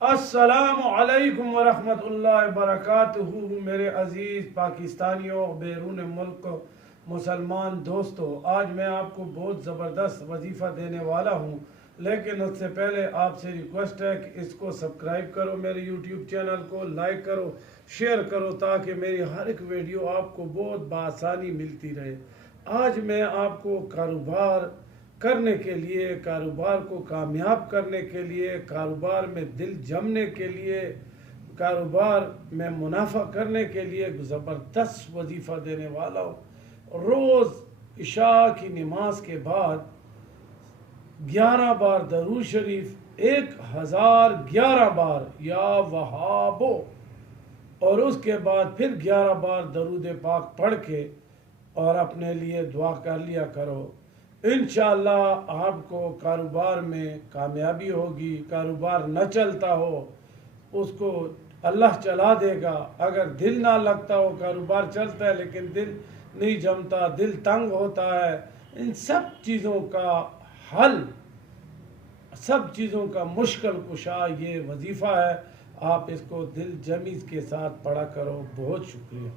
السلام علیکم ورحمۃ اللہ وبرکاتہ۔ میرے عزیز پاکستانیوں، بیرون ملک مسلمان دوستو، آج میں آپ کو بہت زبردست وظیفہ دینے والا ہوں، لیکن اس سے پہلے آپ سے ریکویسٹ ہے کہ اس کو سبسکرائب کرو، میرے یوٹیوب چینل کو لائک کرو، شیئر کرو، تاکہ میری ہر ایک ویڈیو آپ کو بہت بآسانی ملتی رہے۔ آج میں آپ کو کاروبار کرنے کے لیے، کاروبار کو کامیاب کرنے کے لیے، کاروبار میں دل جمنے کے لیے، کاروبار میں منافع کرنے کے لیے زبردست وظیفہ دینے والا ہوں۔ روز عشاء کی نماز کے بعد 11 بار درود شریف، 1011 بار یا وہابو، اور اس کے بعد پھر 11 بار درود پاک پڑھ کے اور اپنے لیے دعا کر لیا کرو۔ انشاءاللہ آپ کو کاروبار میں کامیابی ہوگی۔ کاروبار نہ چلتا ہو اس کو اللہ چلا دے گا، اگر دل نہ لگتا ہو، کاروبار چلتا ہے لیکن دل نہیں جمتا، دل تنگ ہوتا ہے، ان سب چیزوں کا حل، سب چیزوں کا مشکل کشا یہ وظیفہ ہے۔ آپ اس کو دل جمی کے ساتھ پڑھا کرو۔ بہت شکریہ۔